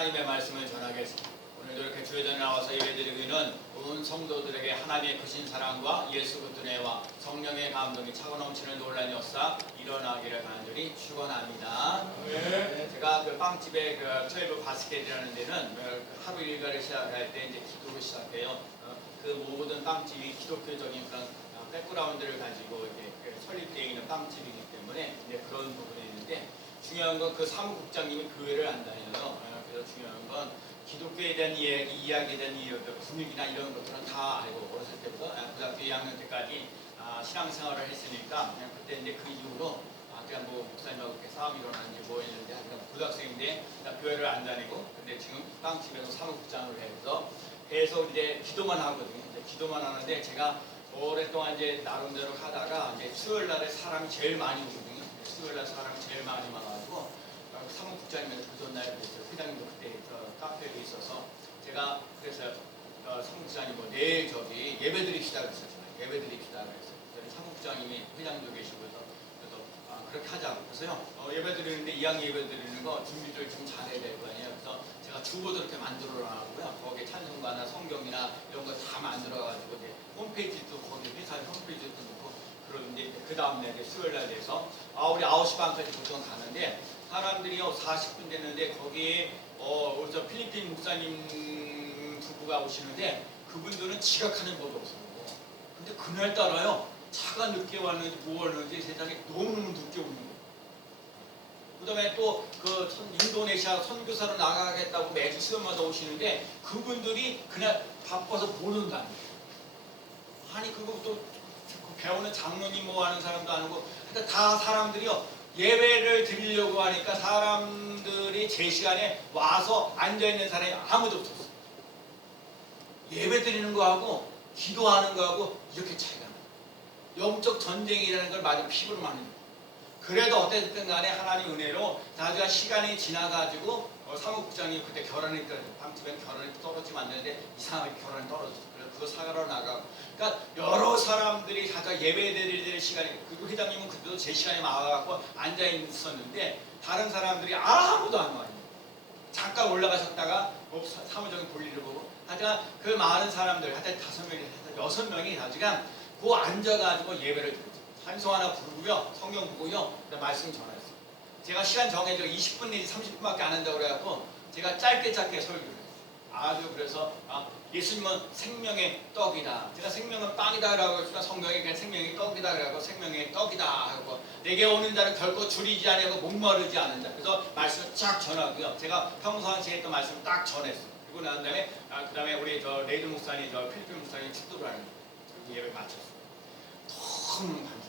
하나님의 말씀을 전하겠습니다. 오늘도 이렇게 주회전에 나와서 예배드리고 있는 온 성도들에게 하나님의 크신 사랑과 예수 그리스도의 은혜와 성령의 감동이 차고 넘치는 놀라운 역사 일어나기를 간절히 축원합니다. 네. 제가 그 빵집에 그 12 바스켓이라는 데는 하루 일과를 시작할 때 이제 기도로 시작해요. 그 모든 빵집이 기독교적인 그런 백그라운드를 가지고 이렇게 설립되어 있는 빵집이기 때문에 이제 그런 부분이 있는데, 중요한 건 그 사무국장님이 교회를 안 다녀요. 그래서 중요한 건 기독교에 대한 이야기에 대한 분위기나 이런 것들은 다 알고, 어렸을 때부터 고등학교 2학년 때까지 신앙생활을 했으니까 그냥 그때 이제 그 이후로 그냥 뭐 목사님하고 이렇게 싸움이 일어나는지 뭐 했는데, 하여튼 고등학생인데 교회를 안 다니고, 근데 지금 빵집에서 사무국장을 해서 이제 기도만 하거든요. 이제 기도만 하는데, 제가 오랫동안 이제 나름대로 하다가 이제 수요일 날에 사람이 제일 많이 오거든요. 수요일 날 사람이 제일 많이 와가지고 사무국장님한테 그 전날 그랬어요. 회장님도 그때 카페에 있어서 제가 그래서 사무국장님 뭐 내일 저기 예배드립시다 그랬어요. 예배드립시다 그랬어요. 사무국장님이 회장님도 계시고 그래서 그렇게 하자고. 그래서요 예배드리는데 이왕 예배드리는 거 준비를 좀 잘해야 될 거 아니에요. 그래서 제가 주보도 이렇게 만들어 놔고요. 거기에 찬송가나 성경이나 이런 거 다 만들어가지고 이제 홈페이지도 거기 회사 홈페이지도 놓고, 그런데 그 다음날 수요일 날 돼서 우리 9시 반까지 보통 가는데, 사람들이요 40분 됐는데 거기에 어디서 필리핀 목사님 부부가 오시는데 그분들은 지각하는 법이 없어요. 근데 그날따라요 차가 늦게 왔는지 뭐 왔는지 세상에 너무너무 늦게 오는 거예요. 그 다음에 또 그 인도네시아 선교사로 나가겠다고 매주 수요일마다 오시는데 그분들이 그날 바빠서 못 온다는 거예요. 아니 그거 또 배우는 장로님 뭐 하는 사람도 아니고, 하여튼 다 사람들이요 예배를 드리려고 하니까 사람들이 제 시간에 와서 앉아있는 사람이 아무도 없었어요. 예배 드리는 거하고 기도하는 거하고 이렇게 차이가 나요. 영적 전쟁이라는 걸 많이 피부로 많이 느껴요. 그래도 어쨌든 간에 하나님 은혜로 나중에 시간이 지나가지고 사무국장님 그때 결혼했거든요. 빵집엔 결혼이 떨어지면 안 되는데 이상하게 결혼이 떨어졌어요. 그래서 그거 사가러 나가고, 그러니까 여러 사람들이 다 예배 드릴 시간이, 그리고 회장님은 그때도 제 시간에 와갖고 앉아 있었는데 다른 사람들이 아무도 안 와요. 잠깐 올라가셨다가 사무적인 볼일을 보고, 하여튼 그 많은 사람들, 하여튼 5명이 6명이 나중에 그 앉아가지고 예배를 드렸어요. 찬송 하나 부르고요, 성경 보고요, 말씀 전했어요. 제가 시간 정해져 20분 내지 30분밖에 안 한다고 그래갖고 제가 짧게 설교를 했어요. 아주 그래서 예수님은 생명의 떡이다. 제가 생명은 빵이다 라고 했지만 성경에 그냥 생명의 떡이다 그래갖고 생명의 떡이다 하고, 내게 오는 자는 결코 줄이지 아니하고 목마르지 않는다. 그래서 말씀을 쫙 전하고요. 제가 평소에 했던 말씀을 딱 전했어요. 그리고 난 다음에 그 다음에 우리 저 레이드 목사님, 저 필리핀 목사님 축도를 하는 거예요. 예배 마쳤어요. 너무 감사해요.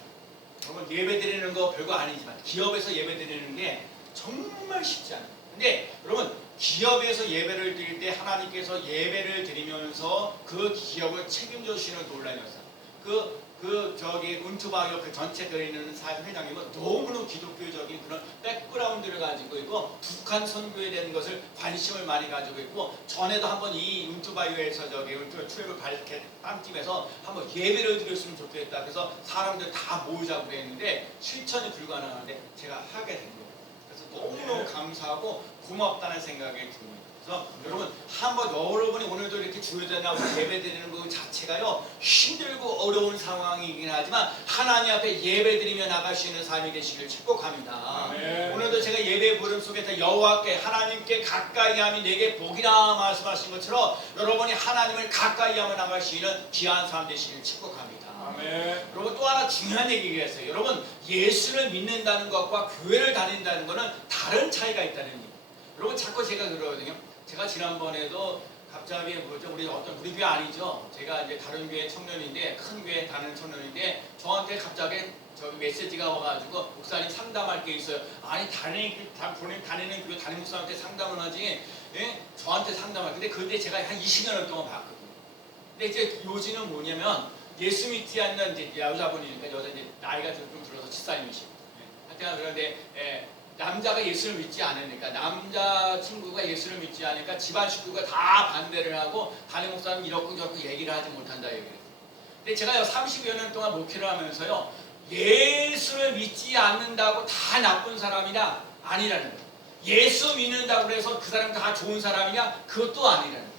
여러분 예배 드리는 거 별거 아니지만 기업에서 예배 드리는 게 정말 쉽지 않아요. 근데 여러분 기업에서 예배를 드릴 때 하나님께서 예배를 드리면서 그 기업을 책임져 주시는 놀라운 역사. 저기 운투바이오 그 전체 들어있는 회장님은 너무너무 기독교적인 그런 백그라운드를 가지고 있고, 북한 선교에 대한 것을 관심을 많이 가지고 있고, 전에도 한번 이 운투바이오에서 저기 트래블 빵집에서 한번 예배를 드렸으면 좋겠다. 그래서 사람들 다 모이자고 그랬는데 실천이 불가능한데 제가 하게 된 거예요. 그래서 너무너무 감사하고 고맙다는 생각이 듭니다. 그래서 여러분 한번 여러분이 오늘도 이렇게 주일에 나와서 예배드리는 것 자체가요 힘들고 어려운 상황이긴 하지만 하나님 앞에 예배드리며 나갈 수 있는 삶이 되시길 축복합니다. 오늘도 제가 예배 부름 속에서 여호와께 하나님께 가까이 함이 내게 복이라 말씀하신 것처럼 여러분이 하나님을 가까이 하며 나갈 수 있는 귀한 삶 되시길 축복합니다. 여러분 또 하나 중요한 얘기가 있어요. 여러분 예수를 믿는다는 것과 교회를 다닌다는 것은 다른 차이가 있다는 얘기. 여러분 자꾸 제가 그러거든요. 제가 지난번에도 갑자기 우리 어떤 우리 교회 아니죠. 제가 이제 다른 교회 청년인데, 큰 교회 다니는 청년인데 저한테 갑자기 저기 메시지가 와가지고 목사님 상담할 게 있어요. 아니 다니는 교회 담임 목사한테 상담을 하지, 예? 저한테 상담할. 근데 그때 제가 한 20년을 동안 봤거든요. 근데 이제 요즘은 뭐냐면 예수 믿지 않는 이제 여자분이니까 여자 이제 나이가 좀 들어서 집사님이시고, 하여튼 그런데 남자가 예수를 믿지 않으니까, 남자 친구가 예수를 믿지 않으니까 집안 식구가 다 반대를 하고 담임 목사는 이렇고 저렇고 얘기를 하지 못한다 얘기를 했어요. 근데 제가 30여 년 동안 목회를 하면서요 예수를 믿지 않는다고 다 나쁜 사람이냐 아니라는 거예요. 예수 믿는다고 해서 그 사람 다 좋은 사람이냐? 그것도 아니라는 거예요.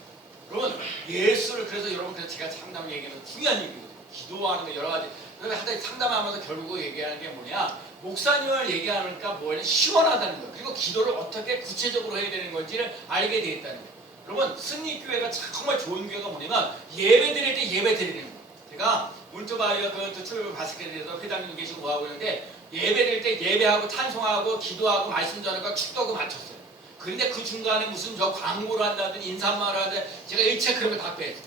여러분 예수를 그래서 여러분 그래서 제가 상담 얘기하면서 중요한 얘기거든요. 기도하는 거 여러 가지 하여튼 상담하면서 결국 얘기하는 게 뭐냐? 목사님을 얘기하니까 뭐냐? 시원하다는 거예요. 그리고 기도를 어떻게 구체적으로 해야 되는 건지를 알게 되겠다는 거예요. 여러분 승리교회가 정말 좋은 교회가 뭐냐면 예배 드릴 때 예배 드리는 거예요. 제가 문투바이어 그 출입 바스켓에 대해서 회장님 계시고 뭐하고 있는데 예배 드릴 때 예배하고 찬송하고 기도하고 말씀 전하고 축도하고 맞췄어요. 그런데 그 중간에 무슨 저 광고를 한다든지 인사말을 하든지 제가 일체 그런 거 다 빼서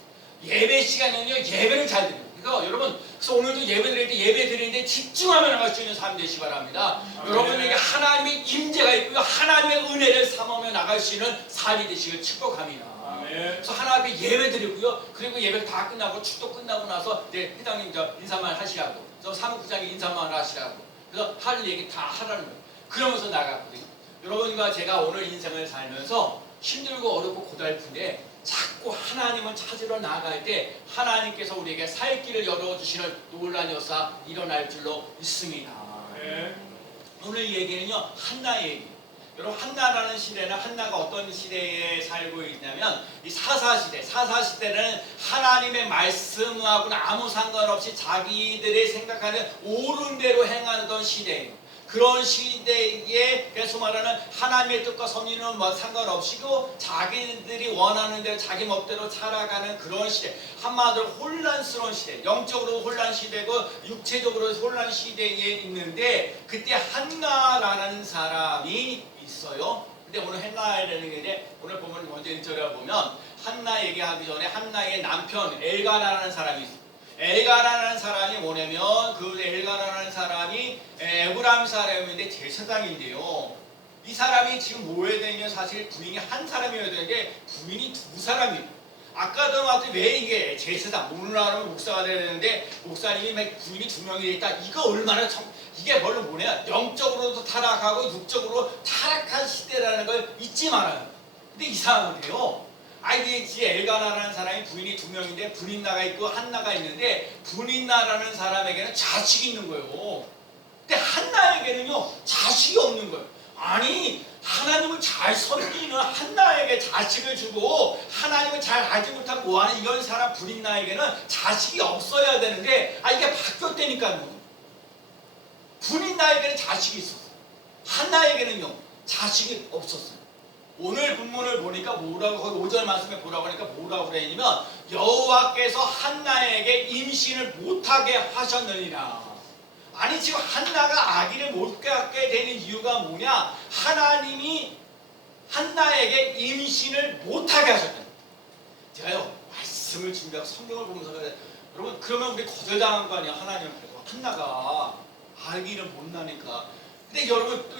예배 시간에는요 예배를 잘 드려요. 그러니까 여러분 그래서 오늘도 예배 드릴 때 예배 드리는데 집중하며 나갈 수 있는 삶 되시기 바랍니다. 여러분에게 하나님의 임재가 있고요 하나님의 은혜를 삼으며 나갈 수 있는 삶이 되시길 축복합니다. 그래서 하나님께 예배 드리고요. 그리고 예배 다 끝나고 축도 끝나고 나서 이제 회장님 저 인사말 하시라고 저 사무국장이 인사말 하시라고 그래서 할 얘기 다 하라는 거예요. 그러면서 나갔거든요. 여러분과 제가 오늘 인생을 살면서 힘들고 어렵고 고달픈데 자꾸 하나님을 찾으러 나갈 때 하나님께서 우리에게 살 길을 열어주시는 놀라운 역사 일어날 줄로 믿습니다. 오늘 얘기는요 한나의 얘기. 여러분 한나라는 시대는 한나가 어떤 시대에 살고 있냐면 이 사사시대. 사사시대는 하나님의 말씀하고는 아무 상관없이 자기들이 생각하는 옳은 대로 행하던 시대예요. 그런 시대에 그래서 말하는 하나님의 뜻과 섭리는 뭐 상관없이고 자기들이 원하는 대로 자기 멋대로 살아가는 그런 시대. 한마디로 혼란스러운 시대. 영적으로 혼란 시대고 육체적으로 혼란 시대에 있는데 그때 한나라는 사람이 있어요. 근데 오늘 한나라는 게 오늘 보면 먼저 1절에 보면 한나 얘기하기 전에 한나의 남편 엘가나라는 사람이 있어요. 엘가나라는 사람이 뭐냐면 그 엘가나라는 사람이 에브라임 사람인데 제사장인데요. 이 사람이 지금 뭐해야 되냐면 사실 부인이 한 사람이어야 되는데 부인이 두 사람이에요. 아까도 말했듯이 왜 이게 제사장 오늘날은 목사가 돼야 되는데 목사님이 부인이 두 명이 있다. 이거 얼마나 이게 뭘로 뭐냐? 영적으로도 타락하고 육적으로 타락한 시대라는 걸 잊지 말아요. 근데 이상한데요. 아이디 엘가나라는 사람이 부인이 두 명인데 분인나가 있고 한나가 있는데 분인나라는 사람에게는 자식이 있는 거예요. 근데 한나에게는요 자식이 없는 거예요. 아니 하나님을 잘 섬기는 한나에게 자식을 주고 하나님을 잘 알지 못하고 뭐하는 이런 사람 분인나에게는 자식이 없어야 되는데 이게 바뀌었다니까요. 분인나에게는 자식이 있었어요. 한나에게는요 자식이 없었어요. 오늘 본문을 보니까 뭐라고 거기 5절 말씀에 보라고 하니까 뭐라고 그랬냐면 여호와께서 한나에게 임신을 못하게 하셨느니라. 아니 지금 한나가 아기를 못 갖게 되는 이유가 뭐냐? 하나님이 한나에게 임신을 못하게 하셨다. 제가요 말씀을 준비하고 성경을 보면서 여러분 그러면 우리 거절당한 거 아니야? 하나님께서 한나가 아기를 못 나니까. 근데 여러분 또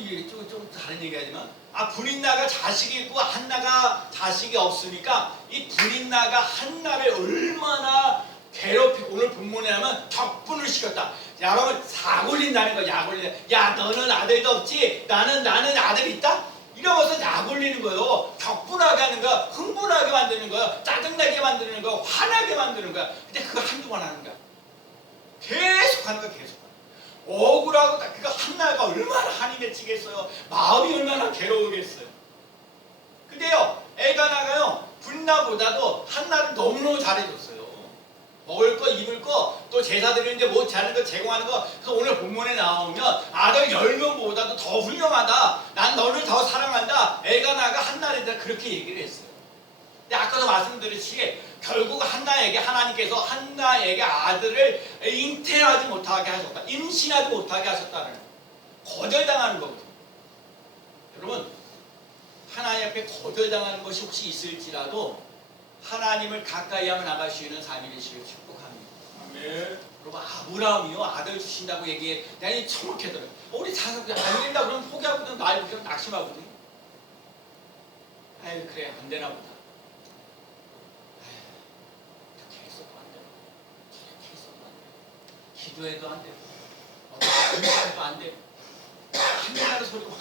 좀 다른 얘기하지만 분인나가 자식이 있고 한나가 자식이 없으니까 이 분인나가 한나를 얼마나 괴롭히고 오늘 본문에 하면 격분을 시켰다. 여러분 약 올린다는 거야. 약 올린다. 야 너는 아들도 없지? 나는 아들 있다? 이러면서 약 올리는 거예요. 격분하게 하는 거야. 흥분하게 만드는 거야. 짜증나게 만드는 거야. 화나게 만드는 거야. 근데 그거 한두 번 하는 거야. 계속 하는 거야. 계속. 억울하고 그러니까 한나가 얼마나 한이 맺히겠어요. 마음이 얼마나 괴로우겠어요. 근데요 엘가나가요 분나보다도 한나를 너무너무 잘해줬어요. 먹을 거 입을 거 또 제사드리는데 뭐 자는 거 제공하는 거. 그래서 오늘 본문에 나오면 아들 10명보다도 더 훌륭하다. 난 너를 더 사랑한다. 엘가나가 한나에 대해 그렇게 얘기를 했어요. 근데 아까도 말씀드렸듯이 결국 한나에게 하나님께서 한나에게 아들을 잉태하지 못하게 하셨다. 임신하지 못하게 하셨다는 거절당하는 거거든요. 여러분 하나님 앞에 거절당하는 것이 혹시 있을지라도 하나님을 가까이 하며 나갈 수 있는 삶이 되시길 축복합니다. 아멘. 여러분 아브라함이요 아들 주신다고 얘기해. 나는 처먹겠더라고요. 우리 자식 안 된다 그러면 포기하거든. 날 그냥 낙심하거든. 아유 그래 안 되나 보다. 기도해도 안 되고 기도해도 안 되고 한다는 소리가 막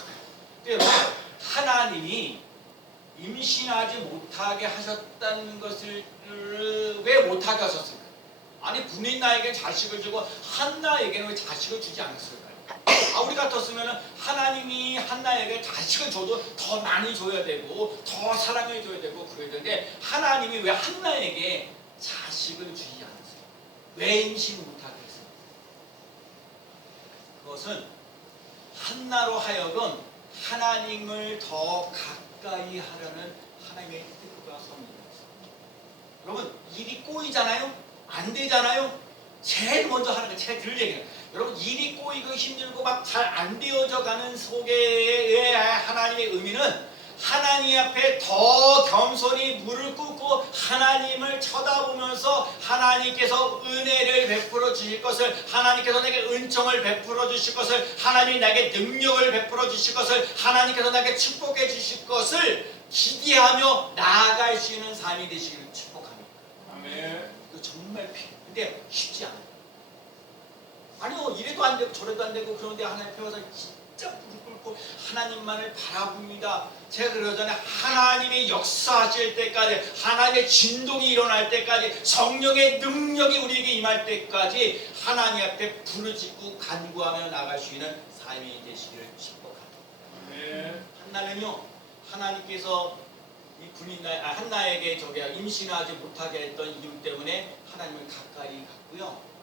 근데 하나님이 임신하지 못하게 하셨다는 것을 왜 못하게 하셨을까요? 아니 분인나에게 자식을 주고 한나에게는 왜 자식을 주지 않았을까요? 우리 같았으면 하나님이 한나에게 자식을 줘도 더 많이 줘야 되고 더 사랑해 줘야 되고 그래야 되는데 하나님이 왜 한나에게 자식을 주지 않았어요? 왜 임신 못하게 했어요? 그것은 한나로 하여금 하나님을 더 가까이 하려는 하나님의 뜻과 섭리였어요. 여러분 일이 꼬이잖아요? 안 되잖아요? 제일 먼저 하는 거 제가 들 얘기는 여러분 일이 꼬이고 힘들고 막 잘 안 되어져 가는 속에 하나님의 의미는 하나님 앞에 더 겸손히 무릎 꿇고 하나님을 쳐다보면서 하나님께서 은혜를 베풀어 주실 것을, 하나님께서 내게 은총을 베풀어 주실 것을, 하나님이 나에게 능력을 베풀어 주실 것을, 하나님께서 나에게 축복해 주실 것을 기대하며 나아갈 수 있는 삶이 되시기를 축복합니다. 아멘. 이거 정말 필요해요. 근데 쉽지 않아요. 아니요, 이래도 안 되고 저래도 안 되고 그런데 하나님 배워서 진짜 무릎 꿇고 하나님만을 바라봅니다. 제가 그러잖아요. 하나님의 역사하실 때까지, 하나님의 진동이 일어날 때까지, 성령의 능력이 우리에게 임할 때까지 하나님 앞에 부르짖고 간구하며 나갈 수 있는 삶이 되시기를 축복합니다. 네. 한나는요, 하나님께서 이 한나에게 임신하지 못하게 했던 이유 때문에 하나님을 가까이 갔고요.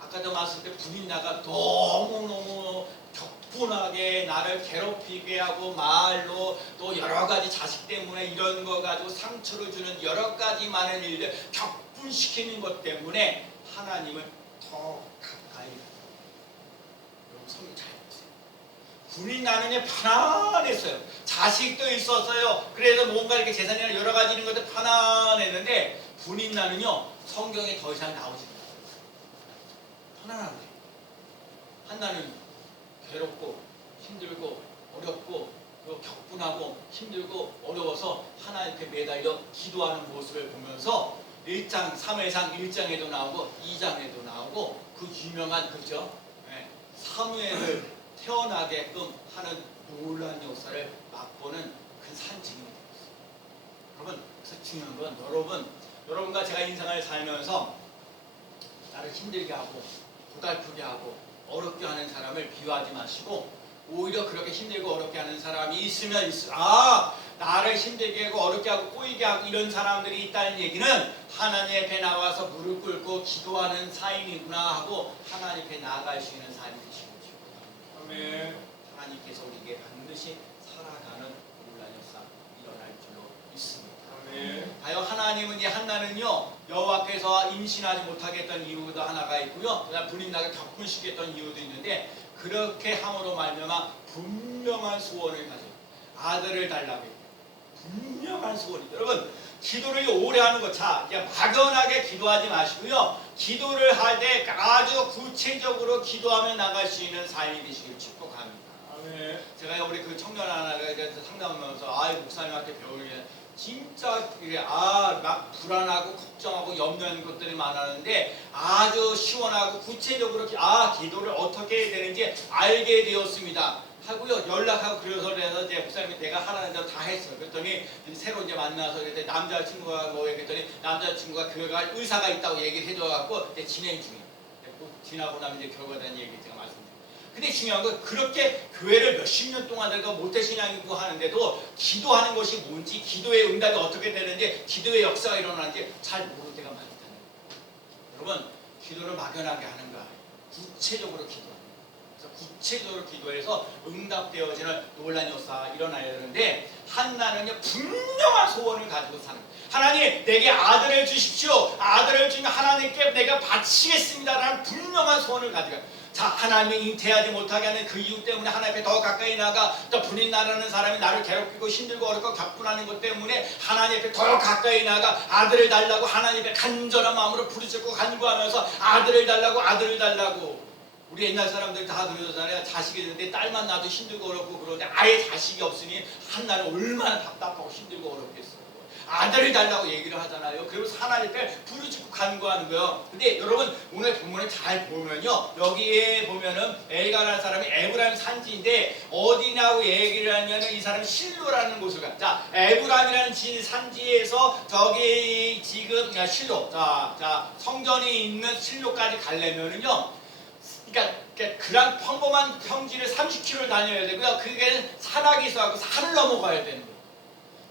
아까도 말씀드린 분인나가 너무너무 격분하게 나를 괴롭히게 하고 말로 또 여러 가지 자식 때문에 이런 거 가지고 상처를 주는 여러 가지 많은 일들 격분시키는 것 때문에 하나님을 더 가까이 여러분 성경 잘 보세요. 분인나는 편안했어요. 자식도 있었어요. 그래서 뭔가 이렇게 재산이나 여러 가지 이런 것들 편안했는데 분인나는요 성경에 더 이상 나오지 않아요. 편안한 거예요. 한나는 괴롭고 힘들고 어렵고 격분하고 힘들고 어려워서 하나님께 매달려 기도하는 모습을 보면서 1장, 3회상 1장에도 나오고 2장에도 나오고 그 유명한 그죠? 사무엘을 태어나게끔 하는 놀라운 역사를 맛보는 그 산증인이 되었어요. 여러분, 그래서 중요한 건 여러분과 제가 인생을 살면서 나를 힘들게 하고 고달프게 하고 어렵게 하는 사람을 비유하지 마시고 오히려 그렇게 힘들고 어렵게 하는 사람이 있으면 나를 힘들게 하고 어렵게 하고 꼬이게 하고 이런 사람들이 있다는 얘기는 하나님 앞에 나와서 무릎 꿇고 기도하는 삶이구나 하고 하나님 앞에 나아갈 수 있는 삶이 되시는 거죠. 아멘. 하나님께서 우리에게 반드시 살아가는 놀라운 역사 일어날 줄로 믿습니다. 과연 하나님은 이 한나는요 여호와께서 임신하지 못하게 했던 이유도 하나가 있고요, 그다음 분인나가 격분시켰던 이유도 있는데 그렇게 함으로 말미암아 분명한 소원을 가져요. 아들을 달라고 해요. 분명한 소원이. 여러분 기도를 오래 하는 것, 그냥 막연하게 기도하지 마시고요, 기도를 할 때 아주 구체적으로 기도하며 나갈 수 있는 삶이 되시길 축복합니다. 아멘. 제가 우리 그 청년 하나가 상담하면서 목사님한테 배우는 진짜 막 불안하고 걱정하고 염려하는 것들이 많았는데 아주 시원하고 구체적으로 기도를 어떻게 해야 되는지 알게 되었습니다 하고요, 연락하고 그래서 이제 목사님이 내가 하라는 대로 다 했어요. 그랬더니 새로 이제 만나서 그랬더니 남자친구가 그랬더니 남자친구가 교회가 의사가 있다고 얘기를 해줘갖고 이제 진행 중이에요. 지나고 나면 이제 결과된 얘기 제가 말씀드려요. 근데 중요한 건 그렇게 교회를 몇십 년 동안 내가 모태신앙이고 하는데도 기도하는 것이 뭔지, 기도의 응답이 어떻게 되는지, 기도의 역사가 일어나는지 잘 모를 때가 많다는 거예요. 여러분 기도를 막연하게 하는 거야. 구체적으로 기도하는 거예요. 그래서 구체적으로 기도해서 응답되어지는 놀라운 역사가 일어나야 되는데 한나는요 분명한 소원을 가지고 사는 거예요. 하나님 내게 아들을 주십시오. 아들을 주면 하나님께 내가 바치겠습니다라는 분명한 소원을 가지고 하나님이 잉태하지 못하게 하는 그 이유 때문에 하나님 앞에 더 가까이 나가, 또 분인나라는 사람이 나를 괴롭히고 힘들고 어렵고 격분하는 것 때문에 하나님 앞에 더 가까이 나가 아들을 달라고 하나님 앞에 간절한 마음으로 부르짖고 간구하면서 아들을 달라고. 우리 옛날 사람들 다 그러잖아요. 자식이 있는데 딸만 낳아도 힘들고 어렵고 그러는데 아예 자식이 없으니 한나는 얼마나 답답하고 힘들고 어렵겠어요. 아들을 달라고 얘기를 하잖아요. 그래서 하나님 앞에 부르짖고 간구하는 거예요. 근데 여러분 오늘 본문을 잘 보면요, 여기에 보면은 엘가라는 사람이 에브라임 산지인데 어디냐고 얘기를 하냐면 이 사람이 실로라는 곳을 가. 자, 에브라임이라는 산지에서 저기 지금 실로, 자 성전이 있는 실로까지 가려면은요, 그러니까 그냥 평범한 평지를 30km 다녀야 되고요. 그게 산악이 있어서 산을 넘어가야 되는 거예요.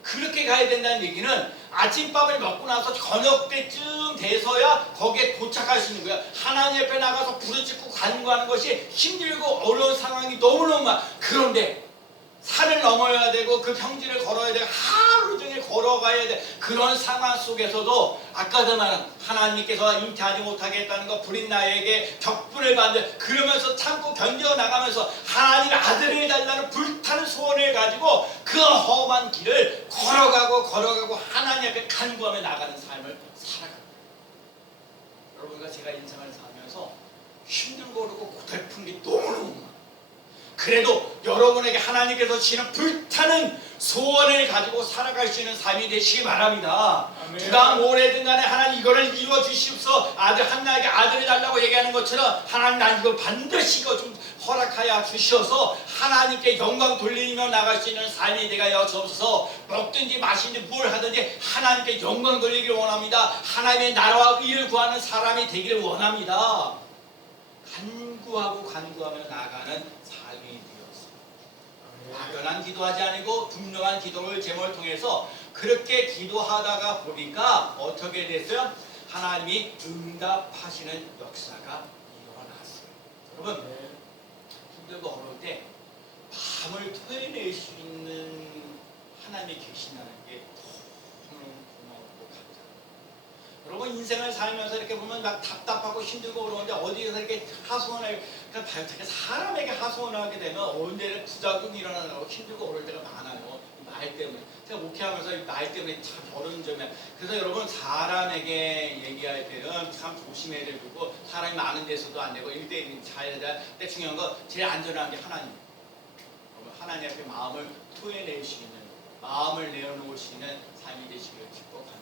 그렇게 가야 된다는 얘기는 아침밥을 먹고 나서 저녁 때쯤 돼서야 거기에 도착할 수 있는 거야. 하나님 옆에 나가서 부르짖고 간구하는 것이 힘들고 어려운 상황이 너무너무 많아. 그런데 산을 넘어야 되고 그 평지를 걸어야 되고 하루 종일 걸어가야 돼. 그런 상황 속에서도 아까도 말한 하나님께서 잉태하지 못하게 했다는 거, 불인 나에게 격분을 받는, 그러면서 참고 견뎌나가면서 하나님 아들을 달라는 불타는 소원을 가지고 그 험한 길을 걸어가고 하나님 앞에 간구하며 나가는 삶을 살아갑니다. 여러분과 제가 인생을 살면서 힘들고 어렵고 고달픈 게 너무너무 많아요. 그래도 여러분에게 하나님께서 주시는 불타는 소원을 가지고 살아갈 수 있는 삶이 되시기 바랍니다. 누가 뭐래든 간에 하나님 이거를 이루어 주시옵소서, 아들 한나에게 아들을 달라고 얘기하는 것처럼 하나님 난 이거 반드시 이거 좀 허락하여 주시어서 하나님께 영광 돌리며 나갈 수 있는 삶이 되게 주옵소서. 먹든지 마시든지 뭘 하든지 하나님께 영광 돌리기를 원합니다. 하나님의 나라와 의를 구하는 사람이 되기를 원합니다. 간구하며 나가는 삶이 되었습니다. 막연한 기도하지 아니고 분명한 기도를 제목을 통해서 그렇게 기도하다가 보니까 어떻게 됐어요? 하나님이 응답하시는 역사가 일어났어요. 여러분, 힘들고 어려울 때 마음을 토해낼 수 있는 하나님이 계신다는 게 너무 고마웠고 감사합니다. 여러분, 인생을 살면서 이렇게 보면 막 답답하고 힘들고 어려운데 어디에서 이렇게 하소연을, 그러니까 사람에게 하소연하게 되면 언제는 부작용이 일어나고 힘들고 어려울 때가 많아요. 말 때문에. 제가 목회하면서 말 때문에 참 어려운 점이에요. 그래서 여러분, 사람에게 얘기할 때는 참 조심해야 되고, 사람이 많은 데서도 안 되고 1대1이 잘 해야 돼. 근데 중요한 건 제일 안전한 게 하나님. 하나님 앞에 마음을 토해낼 수 있는, 마음을 내어놓을 수 있는 삶이 되시기를 축복합니다.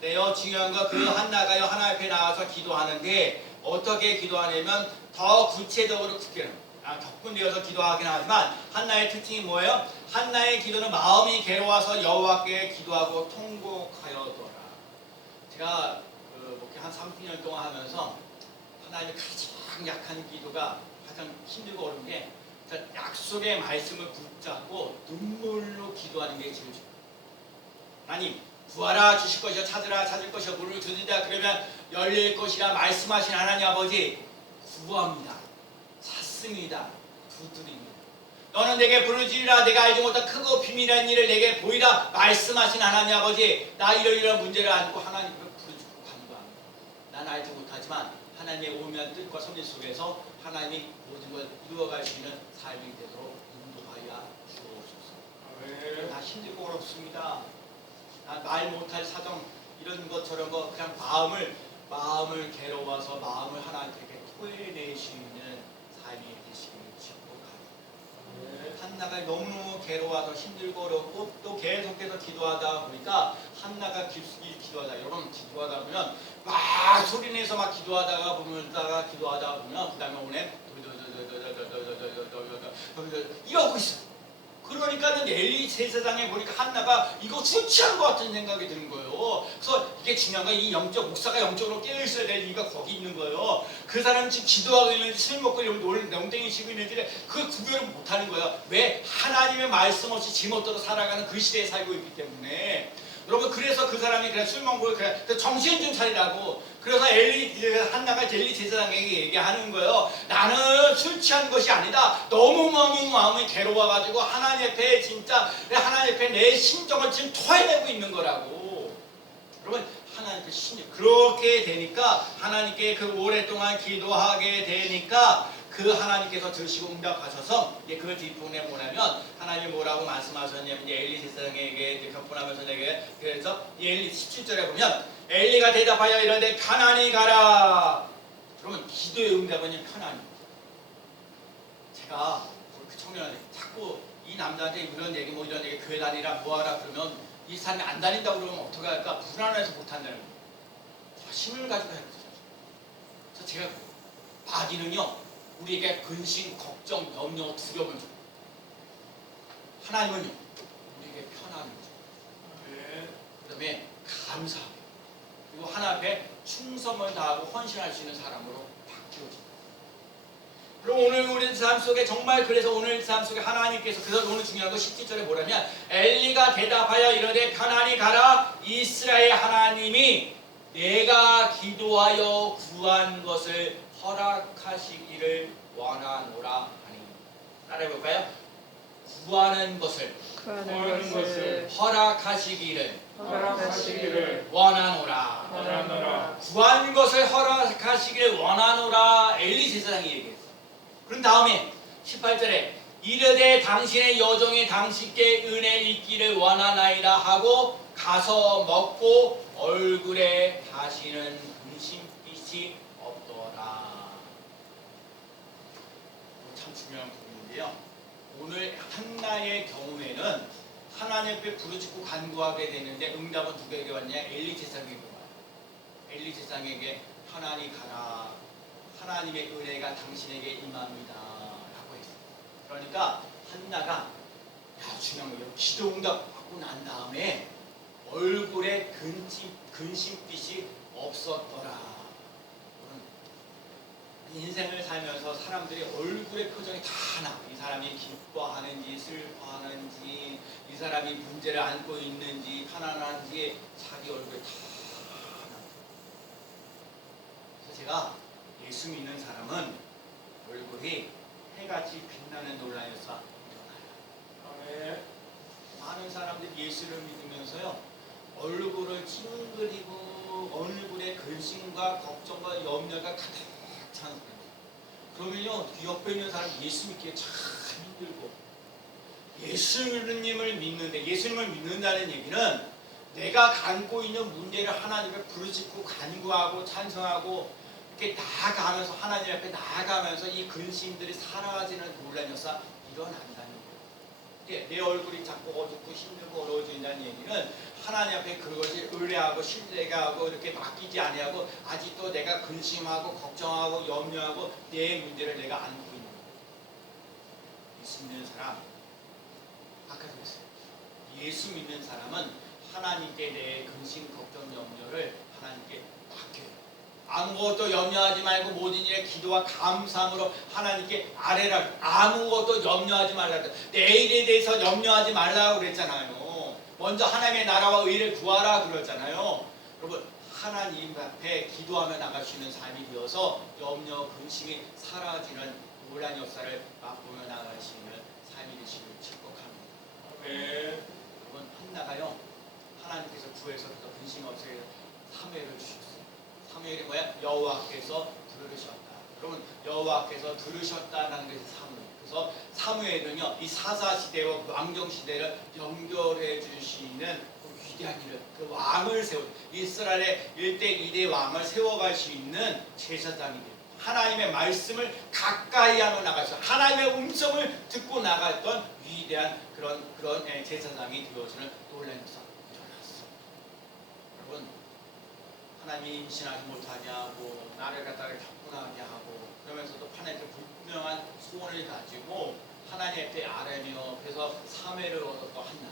네요. 중요한 건 그 한나가요, 하나님 앞에 나와서 기도하는데 어떻게 기도하냐면 더 구체적으로 격분되어서 기도하긴 하지만 한나의 특징이 뭐예요? 한나의 기도는 마음이 괴로워서 여호와께 기도하고 통곡하여더라. 제가 목회 한 30년 동안 하면서 하나님의 가장 약한 기도가, 가장 힘들고 어려운 게 약속의 말씀을 붙잡고 눈물로 기도하는 게 제일 중요해요. 하나님, 구하라 주실 것이요, 찾으라 찾을 것이요, 문을 두드리라 그러면 열릴 것이라 말씀하신 하나님 아버지, 구합니다. 찾습니다. 두드립니다. 너는 내게 부르짖으라. 내가 알지 못한 크고 비밀한 일을 내게 보이라 말씀하신 하나님 아버지, 나 이러이러한 문제를 안고 하나님께 부르짖고 간구합니다. 난 알지 못하지만 하나님의 오묘한 뜻과 섭리 속에서 하나님이 모든 걸 이루어갈 수 있는 삶이 되도록 인도하여 주옵소서. 나 힘들고 어렵습니다. 나 말 못할 사정 이런 것처럼 그냥 마음을 괴로워서 마음을 하나님께 토해낼 수 있는 삶이 되시길 축복합니다. 한나가 너무너무 괴로워서 힘들고 어렵고 또 계속해서 기도하다 보니까 한나가 깊이 기도하다, 여러분 기도하다 보면 막 소리내서 막 기도하다 보면 그 다음에 오늘 이러고 있어요. 그러니까는 엘리 제사장에 보니까 한나가 이거 술 취한 것 같은 생각이 드는 거예요. 그래서 이게 중요한 건 이 목사가 영적으로 깨어 있어야 될 이유가 거기 있는 거예요. 그 사람이 지금 기도하고 있는지 술 먹고 농땡이 치고 있는지 그 구별을 못하는 거예요. 왜? 하나님의 말씀 없이 지멋대로 살아가는 그 시대에 살고 있기 때문에. 여러분, 그래서 그 사람이 그냥 술 먹고 그래 정신 좀 차리라고. 그래서 한나가 엘리 제사장에게 얘기하는 거예요. 나는 술 취한 것이 아니다. 너무너무 마음이 괴로워가지고 하나님 앞에 진짜 하나님 앞에 내 심정을 지금 토해내고 있는 거라고. 여러분, 하나님께 심정 그렇게 되니까 하나님께 그 오랫동안 기도하게 되니까 그 하나님께서 들으시고 응답하셔서 그 뒷부분에 뭐냐면 하나님이 뭐라고 말씀하셨냐면 엘리 제사장에게 격분하면서 내게 그래서 엘리 17절에 보면 엘리가 대답하여 이르되 편안히 가라. 그러면 기도의 응답은 편안히. 제가 그 청년한테 자꾸 이 남자한테 이런 얘기 교회 다니라 뭐하라 그러면 이 사람이 안 다닌다고 그러면 어떻게 할까? 불안해서 못한다는 거예요. 힘을 가지고 해야 돼요. 그래서 제가 바디는요, 우리에게 근심, 걱정, 염려, 두려움을 줍니다. 하나님은요, 우리에게 편안을 줍니다. 그 다음에 감사하게, 그리고 하나님 앞에 충성을 다하고 헌신할 수 있는 사람으로 바뀌어줍니다. 삶 속에 정말 그래서 오늘 삶 속에 하나님께서 그래서 오늘 중요한 거 17절에 뭐냐면 엘리가 대답하여 이르되 편안히 가라 이스라엘 하나님이 내가 기도하여 구한 것을 허락하시기를 원하노라 하니. 따라해볼까요? 구하는 것을 허락하시기를 원하노라. 구한 것을 허락하시기를 원하노라 엘리 제사장이 얘기했어. 그런 다음에 18절에 이르되 당신의 여종이 당신께 은혜 있기를 원하나이다 하고 가서 먹고 얼굴에 다시는 근심빛이 없더라. 참 중요한 부분인데요. 오늘 한나의 경우에는 하나님 앞에 부르짖고 간구하게 되는데 응답은 누구에게 왔냐? 엘리 제사장에게 와요. 엘리 제사장에게 하나님 가라. 하나님의 은혜가 당신에게 임합니다. 라고 했어요. 그러니까 한나가 중요한 거예요. 기도 응답하고 난 다음에 얼굴에 근심빛이 없었더라. 인생을 살면서 사람들이 얼굴의 표정이 다 나. 이 사람이 기뻐하는지 슬퍼하는지 이 사람이 문제를 안고 있는지 편안한지 자기 얼굴에 다 나. 그래서 제가 예수 믿는 사람은 얼굴이 해같이 빛나는 논란에서 일어나요. 많은 사람들이 예수를 믿으면서요 얼굴을 찡그리고 얼굴에 근심과 걱정과 염려가 가득 찬 사람. 그러면요 옆에 있는 사람 예수 믿기에 참 힘들고 예수님을 믿는데 예수님을 믿는다는 얘기는 내가 안고 있는 문제를 하나님께 부르짖고 간구하고 찬송하고 이렇게 나아가면서 하나님 앞에 나아가면서 이 근심들이 사라지는 놀라운 역사 일어난다는 거예요. 내 얼굴이 자꾸 어둡고 힘들고 어려워진다는 얘기는 하나님 앞에 그것이 의뢰하고 신뢰하고 이렇게 맡기지 아니하고 아직도 내가 근심하고 걱정하고 염려하고 내 문제를 내가 안고 있는 거예요. 예수 믿는 사람 아까 그랬어요. 예수 믿는 사람은 하나님께 내 근심 걱정 염려를 하나님께 맡겨요. 아무것도 염려하지 말고 모든 일에 기도와 감사함으로 하나님께 아뢰라. 아무것도 염려하지 말라. 내일에 대해서 염려하지 말라고 그랬잖아요. 먼저 하나님의 나라와 의를 구하라 그랬잖아요. 여러분 하나님 앞에 기도하며 나갈 수 있는 삶이 되어서 염려, 근심이 사라지는 놀라운 역사를 맛보며 나갈 수 있는 삶이 되시길 축복합니다. 여러분 한나가요 하나님께서 구해서 근심 없이 사무엘을 주셨어요. 사무엘이 뭐야? 여호와께서 들으셨다. 여러분 여호와께서 들으셨다는 것이 사무엘. 그래서 사무엘은요 이 사사 시대와 왕정 시대를 연결해 주시는 그 위대한 일을 그 왕을 세워 이스라엘의 1대 2대 왕을 세워갈 수 있는 제사장이 돼요. 하나님의 말씀을 가까이 하며 나가서 하나님의 음성을 듣고 나갔던 위대한 그런 제사장이 되어지는 놀라운 역사 일어났어. 여러분 하나님이 임신하지 못하게 하고 나를 갖다가 격분하게 하고 그러면서도 하나님께 분명한 소원을 가지고 하나님 앞에 아뢰며 그래서 사매를 얻었던 한나.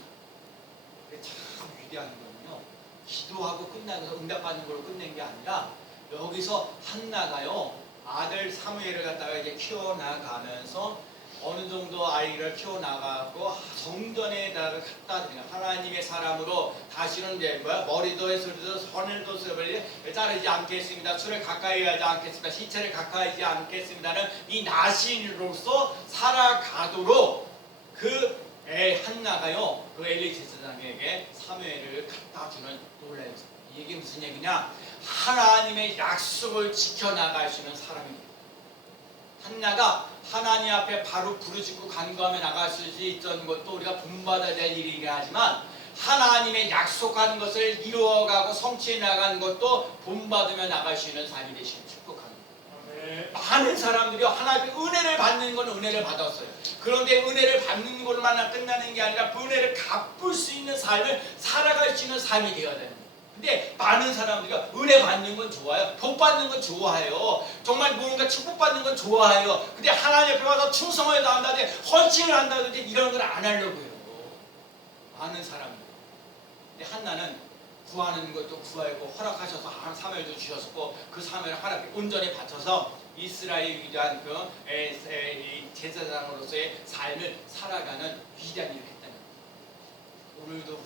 참 위대한 거는요 기도하고 끝나면서 응답받는 걸로 끝낸 게 아니라 여기서 한나가요 아들 사무엘을 갖다가 이제 키워나가면서 어느 정도 아이를 키워나가고 성전에다가 갖다 드리는 하나님의 사람으로 다시는 이제 머리도 해서도 손을도 자르지 않겠습니다. 술을 가까이 하지 않겠습니다. 시체를 가까이 하지 않겠습니다는 이 나신으로서 살아가도록 그 한나가요 그 엘리 제사장에게 사무엘을 갖다 주는 놀라운 이게 무슨 얘기냐? 하나님의 약속을 지켜나갈 수 있는 사람입니다. 한나가 하나님 앞에 바로 부르짖고 간구하며 나갈 수 있던 것도 우리가 본받아야 될 일이긴 하지만 하나님의 약속한 것을 이루어가고 성취해 나가는 것도 본받으며 나갈 수 있는 삶이 되시길 축복합니다. 많은 사람들이 하나님의 은혜를 받는 건 은혜를 받았어요. 그런데 은혜를 받는 것만 끝나는 게 아니라 그 은혜를 갚을 수 있는 삶을 살아갈 수 있는 삶이 되어야 됩니다. 근데 많은 사람들이 은혜 받는 건 좋아요. 복 받는 건 좋아해요. 정말 뭔가 축복받는 건 좋아해요. 근데 하나님 앞에 와서 충성을 다한다든지 헌신을 한다든지 이런 걸 안 하려고 해요. 많은 사람들. 근데 한나는 구하는 것도 구하고 허락하셔서 사무엘도 주셨고 그 사무엘을 하나님께 온전히 바쳐서 이스라엘 위대한 제사장으로서의 삶을 살아가는 위대한 일을 했다는 거예요. 오늘도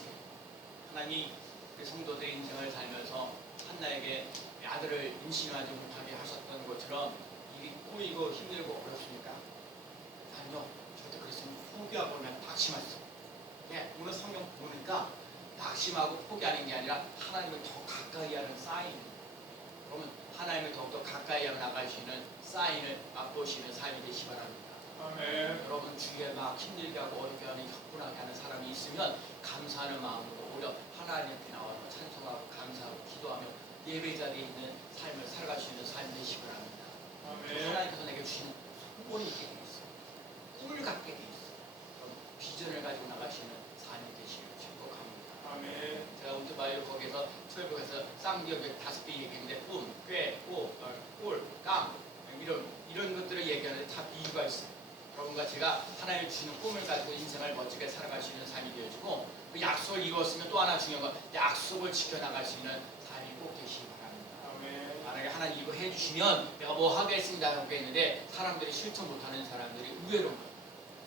하나님이 그 성도들의 인생을 살면서 한나에게 아들을 임신하지 못하게 하셨던 것처럼 일이 꼬이고 힘들고 어렵습니까? 아니요. 저도 그랬으면 포기하고 그냥 낙심했어요. 오늘 성경 보니까 낙심하고 포기하는 게 아니라 하나님을 더 가까이 하는 사인. 그러면 하나님을 더욱더 가까이 하고 나갈 수 있는 사인을 맛보시는 삶이 되시 바랍니다. 아멘. 여러분 주위에 막 힘들게 하고 어렵게 하는 격분하게 하는 사람이 있으면 감사하는 마음으로 오히려 하나님 앞에 나와서 찬송하고 감사하고 기도하며 예배 자리에 있는 삶을 살아갈 수 있는 삶이 되시 바랍니다. 아멘. 하나님께서 내게 주신 소원이 있게 돼 있어요. 꿈을 갖게 돼 있어요. 그럼 비전을 가지고 나가시는 삶이 되시길 축복합니다. 아멘. 제가 오토바이로 거기서 철벽에서 쌍기역에 5개 얘기했는데 꿈, 꾀, 꿀, 깡 이런 것들을 얘기하는데 다 이유가 있어요. 여러분과 제가 하나님이 주는 꿈을 가지고 인생을 멋지게 살아갈 수 있는 삶이 되어지고 그 약속을 이루었으면 또 하나 중요한 건 약속을 지켜나갈 수 있는 삶이 꼭 되시기 바랍니다. 아멘. 만약에 하나님 이거 해주시면 내가 뭐 하겠습니다 하고 했는데 사람들이 실천 못하는 사람들이 의외로운 거예요.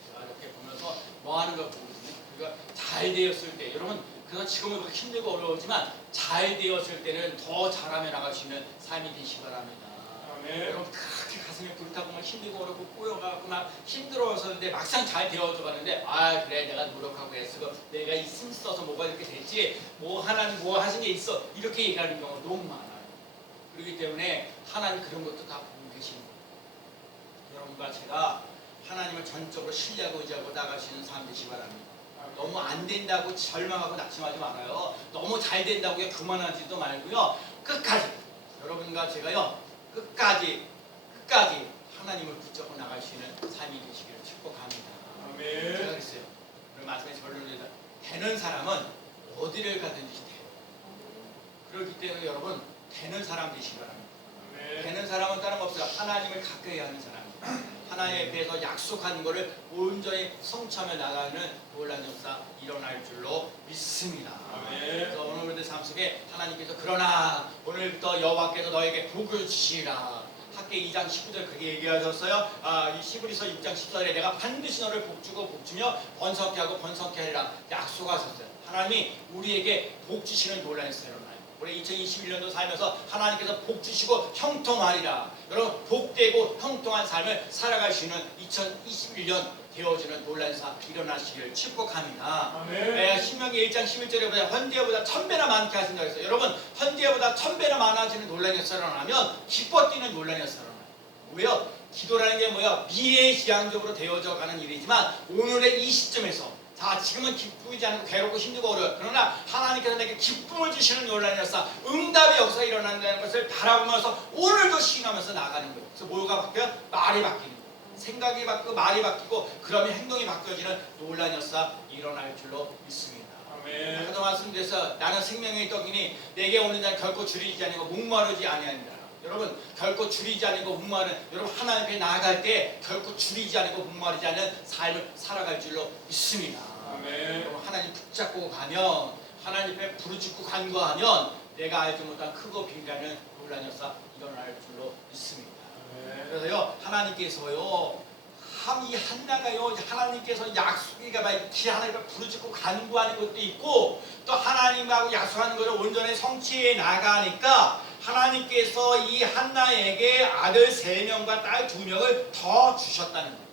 제가 이렇게 보면서 뭐 하는 걸 보거든요. 그러니까 잘 되었을 때 여러분 그래서 지금은 그렇게 힘들고 어려우지만 잘 되었을 때는 더 잘하며 나갈 수 있는 삶이 되시기 바랍니다. 아멘. 여러분 그렇게 가슴이 불타고 막 힘들고 어렵고 꼬여가고 막 힘들어서는데 막상 잘 되어져 가는데 아 그래 내가 노력하고 애쓰고 내가 힘 써서 뭐가 이렇게 됐지 뭐 하나님 뭐 하신 게 있어 이렇게 얘기하는 경우가 너무 많아요. 그렇기 때문에 하나님 그런 것도 다 보고 계시는 거예요. 여러분과 제가 하나님을 전적으로 신뢰하고 의지하고 나갈 수 있는 삶 되시기 바랍니다. 너무 안 된다고 절망하고 낙심하지 말아요. 너무 잘 된다고 그만하지도 말고요. 끝까지 여러분과 제가요. 끝까지 하나님을 붙잡고 나갈 수 있는 삶이 되시기를 축복합니다. 아멘. 제가 그랬어요. 그런 말씀의 결론을 되는 사람은 어디를 가든지 돼요. 그렇기 때문에 여러분 되는 사람 되시기 바랍니다. 아멘. 되는 사람은 다름없어요. 하나님을 가까이 하는 사람입니다. 하나님에 대해서 약속한 것을 온전히 성취하며 나가는 놀라운 역사 일어날 줄로 믿습니다. 아멘. 그래서 오늘 우리들 삶 속에 하나님께서 그러나 오늘부터 여호와께서 너에게 복을 주시리라. 학계 2장 19절 그렇게 얘기하셨어요. 이 시브리서 6장 14절에 내가 반드시 너를 복주고 복주며 번성케 하고 번성케 하리라 약속하셨어요. 하나님이 우리에게 복 주시는 놀라운 역사 일어나요. 올해 2021년도 살면서 하나님께서 복 주시고 형통하리라. 여러분 복되고 형통한 삶을 살아갈 수 있는 2021년 되어지는 놀라운 사 일어나시기를 축복합니다. 아멘. 신명기 1장 11절에 보자 헌재보다 1000배나 많게 하신다 그랬어요. 여러분 헌재보다 1000배나 많아지는 놀라운 역사가 일어나면 기뻐 뛰는 놀라운 역사가 일어나요. 왜요? 기도라는 게 뭐야? 미래지향적으로 되어져 가는 일이지만 오늘의 이 시점에서 자 지금은 기쁘지 않고 괴롭고 힘들고 어려워요. 그러나 하나님께서 내게 기쁨을 주시는 놀라운 역사 응답의 역사가 일어난다는 것을 바라보면서 오늘도 시인하면서 나가는 거예요. 그래서 뭐가 바뀌어요? 말이 바뀌는 거예요. 생각이 바뀌고 말이 바뀌고 그러면 행동이 바뀌어지는 놀라운 역사 일어날 줄로 믿습니다. 아멘. 아까도 말씀드려서 나는 생명의 떡이니 내게 오는 날 결코 줄이지 아니고 목마르지 아니하니라. 여러분 결코 줄이지 아니고 목마른 여러분 하나님 앞에 나아갈 때 결코 줄이지 아니고 목마르지 않은 삶을 살아갈 줄로 믿습니다. 아멘. 여러분 하나님 붙잡고 가면 하나님 앞에 부르짖고 간구하면 내가 알지 못한 크고 빈가는 놀라운 역사 일어날 줄로 믿습니다. 그래서요 하나님께서요 이 한나가요 하나님께서 약속이가 하나님을 부르짖고 간구하는 것도 있고 또 하나님하고 약속하는 것을 온전히 성취해 나가니까 하나님께서 이 한나에게 아들 3명과 딸 2명을 더 주셨다는 거예요.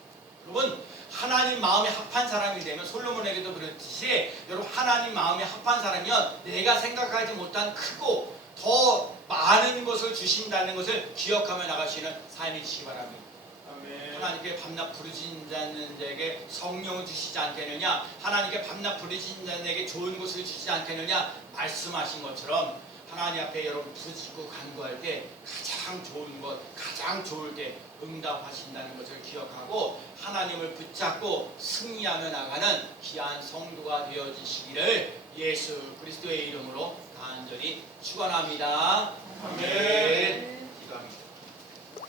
여러분 하나님 마음에 합한 사람이 되면 솔로몬에게도 그렇듯이 여러분 하나님 마음에 합한 사람이면 내가 생각하지 못한 크고 더 많은 것을 주신다는 것을 기억하며 나가시는 삶이 되시기 바랍니다. 아멘. 하나님께 밤낮 부르짖는 자에게 성령을 주시지 않겠느냐 하나님께 밤낮 부르짖는 자에게 좋은 것을 주시지 않겠느냐 말씀하신 것처럼 하나님 앞에 여러분 부르짖고 간구할 때 가장 좋은 것 가장 좋을 때 응답하신다는 것을 기억하고 하나님을 붙잡고 승리하며 나가는 귀한 성도가 되어지시기를 예수 그리스도의 이름으로 간절히 축원합니다. 아멘. 기도합니다.